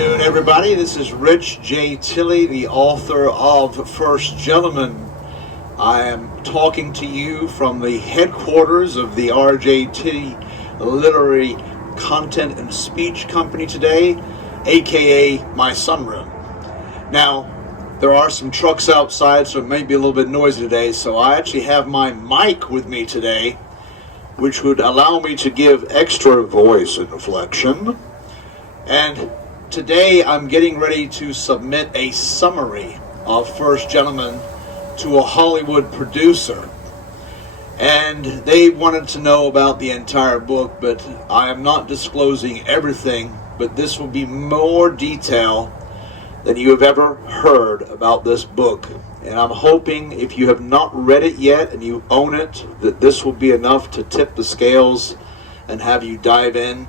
afternoon, everybody. This is Rich J. Tilley, the author of First Gentleman. I am talking to you from the headquarters of the RJT Literary Content and Speech Company today, aka my sunroom. Now, there are some trucks outside, so it may be a little bit noisy today, so I actually have my mic with me today, which would allow me to give extra voice inflection. And today I'm getting ready to submit a summary of First Gentleman to a Hollywood producer. And they wanted to know about the entire book, but I am not disclosing everything, but this will be more detail than you have ever heard about this book. And I'm hoping if you have not read it yet and you own it, that this will be enough to tip the scales and have you dive in.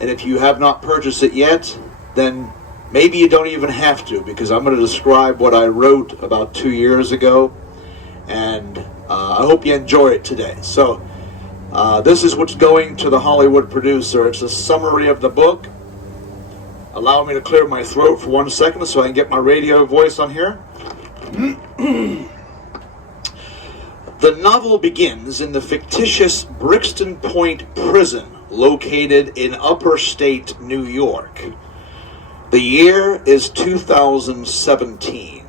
And if you have not purchased it yet, then maybe you don't even have to, because I'm going to describe what I wrote about 2 years ago, and I hope you enjoy it today. So this is what's going to the Hollywood producer. It's a summary of the book. Allow me to clear my throat for 1 second so I can get my radio voice on here. The novel begins in the fictitious Brixton Point prison located in upper state New York. The year is 2017.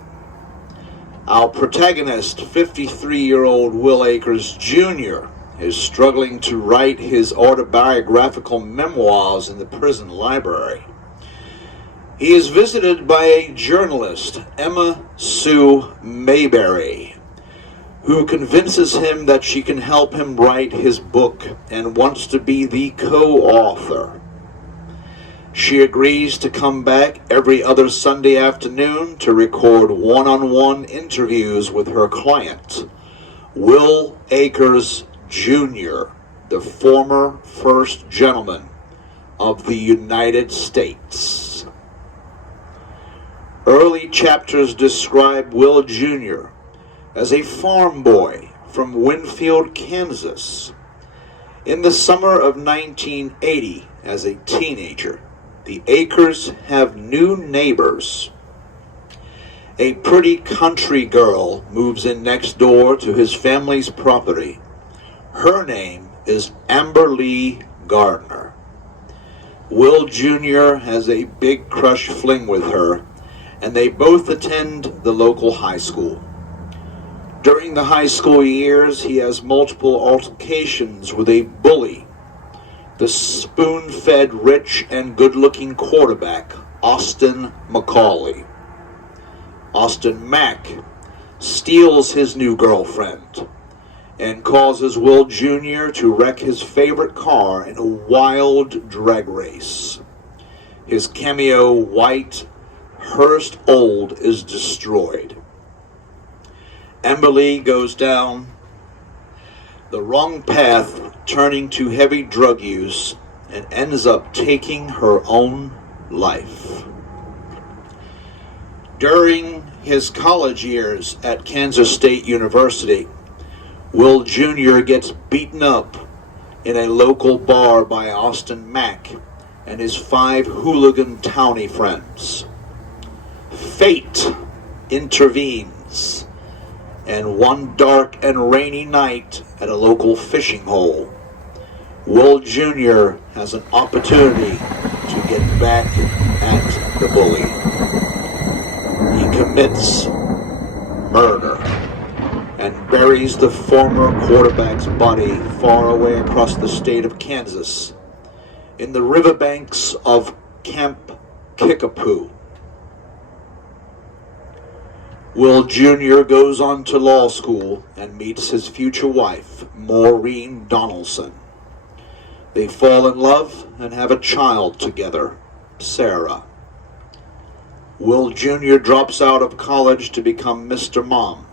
Our protagonist, 53-year-old Will Akers Jr., is struggling to write his autobiographical memoirs in the prison library. He is visited by a journalist, Emma Sue Mayberry, who convinces him that she can help him write his book and wants to be the co-author. She agrees to come back every other Sunday afternoon to record one-on-one interviews with her client, Will Akers Jr., the former First Gentleman of the United States. Early chapters describe Will Jr. as a farm boy from Winfield, Kansas. In the summer of 1980, as a teenager, the Akers have new neighbors. A pretty country girl moves in next door to his family's property. Her name is Amber Lee Gardner. Will Jr. has a big crush fling with her, and they both attend the local high school. During the high school years, he has multiple altercations with a bully, the spoon-fed rich and good-looking quarterback, Austin Macaulay. Austin Mack steals his new girlfriend and causes Will Jr. to wreck his favorite car in a wild drag race. His cameo white Hearst Old is destroyed. Amberly goes down the wrong path, turning to heavy drug use, and ends up taking her own life. During his college years at Kansas State University, Will Jr. gets beaten up in a local bar by Austin Mack and his 5 hooligan townie friends. Fate intervenes, and one dark and rainy night at a local fishing hole, Will Jr. has an opportunity to get back at the bully. He commits murder and buries the former quarterback's body far away across the state of Kansas in the riverbanks of Camp Kickapoo. Will Jr. goes on to law school and meets his future wife, Maureen Donaldson. They fall in love and have a child together, Sarah. Will Jr. drops out of college to become Mr. Mom,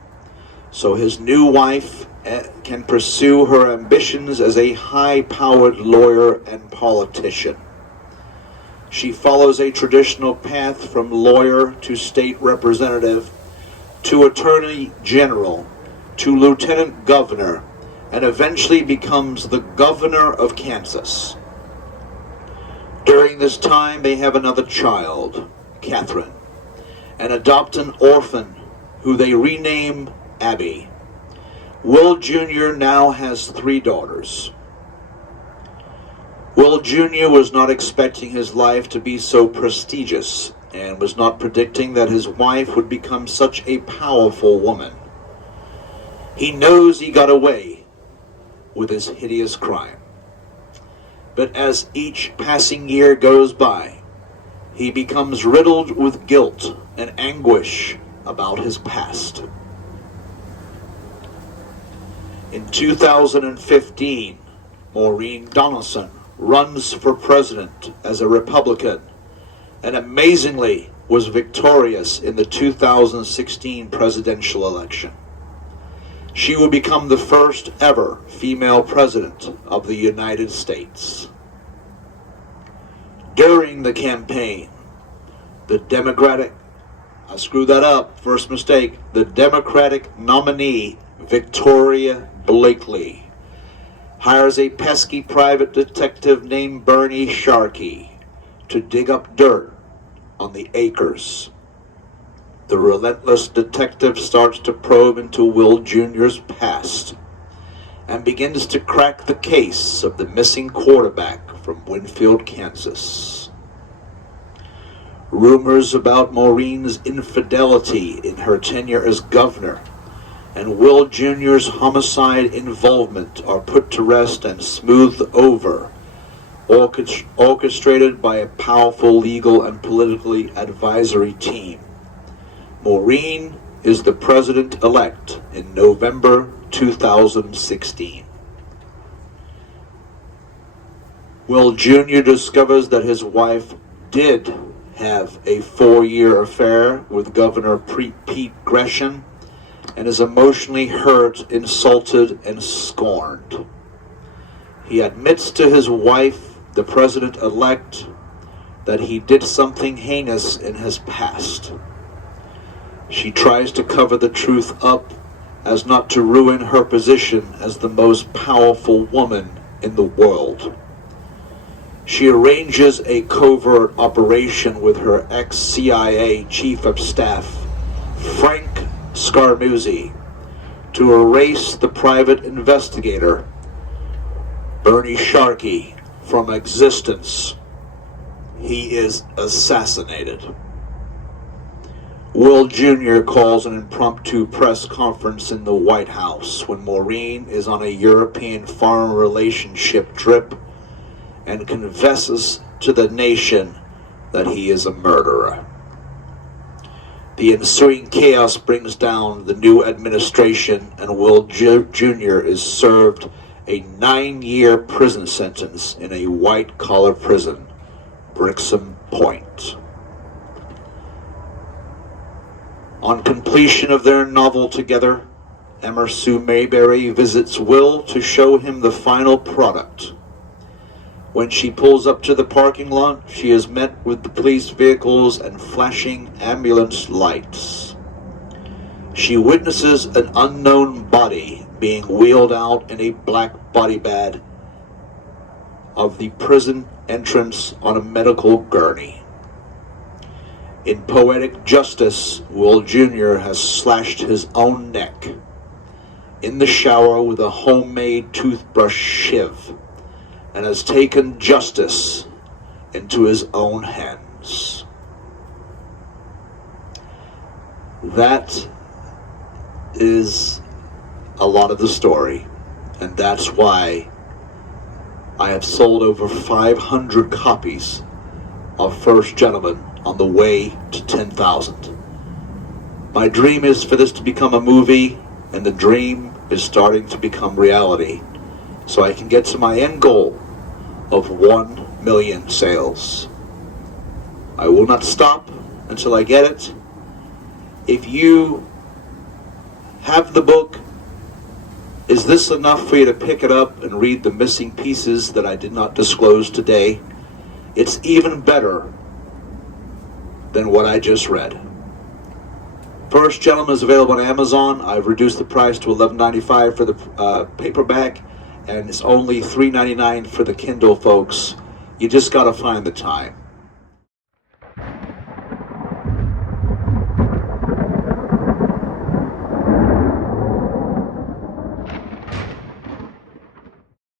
so his new wife can pursue her ambitions as a high-powered lawyer and politician. She follows a traditional path from lawyer to state representative to attorney general to lieutenant governor, and eventually becomes the governor of Kansas. During During this time, they have another child, Catherine, and adopt an orphan who they rename Abby. Will Jr. now has 3 daughters. Will Jr. was not expecting his life to be so prestigious and was not predicting that his wife would become such a powerful woman. He knows he got away with his hideous crime. But as each passing year goes by, he becomes riddled with guilt and anguish about his past. In 2015, Maureen Donaldson runs for president as a Republican and amazingly was victorious in the 2016 presidential election. She will become the first ever female president of the United States. During the campaign, the Democratic nominee, Victoria Blakely, hires a pesky private detective named Bernie Sharkey to dig up dirt on the acres. The relentless detective starts to probe into Will Jr.'s past and begins to crack the case of the missing quarterback from Winfield, Kansas. Rumors about Maureen's infidelity in her tenure as governor and Will Jr.'s homicide involvement are put to rest and smoothed over, orchestrated by a powerful legal and politically advisory team. Maureen is the president-elect in November 2016. Will Jr. discovers that his wife did have a 4-year affair with Governor Pete Gresham and is emotionally hurt, insulted, and scorned. He admits to his wife, the president-elect, that he did something heinous in his past. She tries to cover the truth up as not to ruin her position as the most powerful woman in the world. She arranges a covert operation with her ex-CIA chief of staff, Frank Scarnuzzi, to erase the private investigator, Bernie Sharkey, from existence. He is assassinated. Will Jr. calls an impromptu press conference in the White House when Maureen is on a European foreign relationship trip and confesses to the nation that he is a murderer. The ensuing chaos brings down the new administration, and Will Jr. is served a 9-year prison sentence in a white-collar prison, Brixham Point. On completion of their novel together, Emma Sue Mayberry visits Will to show him the final product. When she pulls up to the parking lot, she is met with the police vehicles and flashing ambulance lights. She witnesses an unknown body being wheeled out in a black body bag of the prison entrance on a medical gurney. In poetic justice, Will Jr. has slashed his own neck in the shower with a homemade toothbrush shiv and has taken justice into his own hands. That is a lot of the story, and that's why I have sold over 500 copies of First Gentleman on the way to 10,000. My dream is for this to become a movie, and the dream is starting to become reality, so I can get to my end goal of 1 million sales. I will not stop until I get it. If you have the book, is this enough for you to pick it up and read the missing pieces that I did not disclose today? It's even better than what I just read. First Gentleman is available on Amazon. I've reduced the price to $11.95 for the paperback, and it's only $3.99 for the Kindle, folks. You just got to find the time.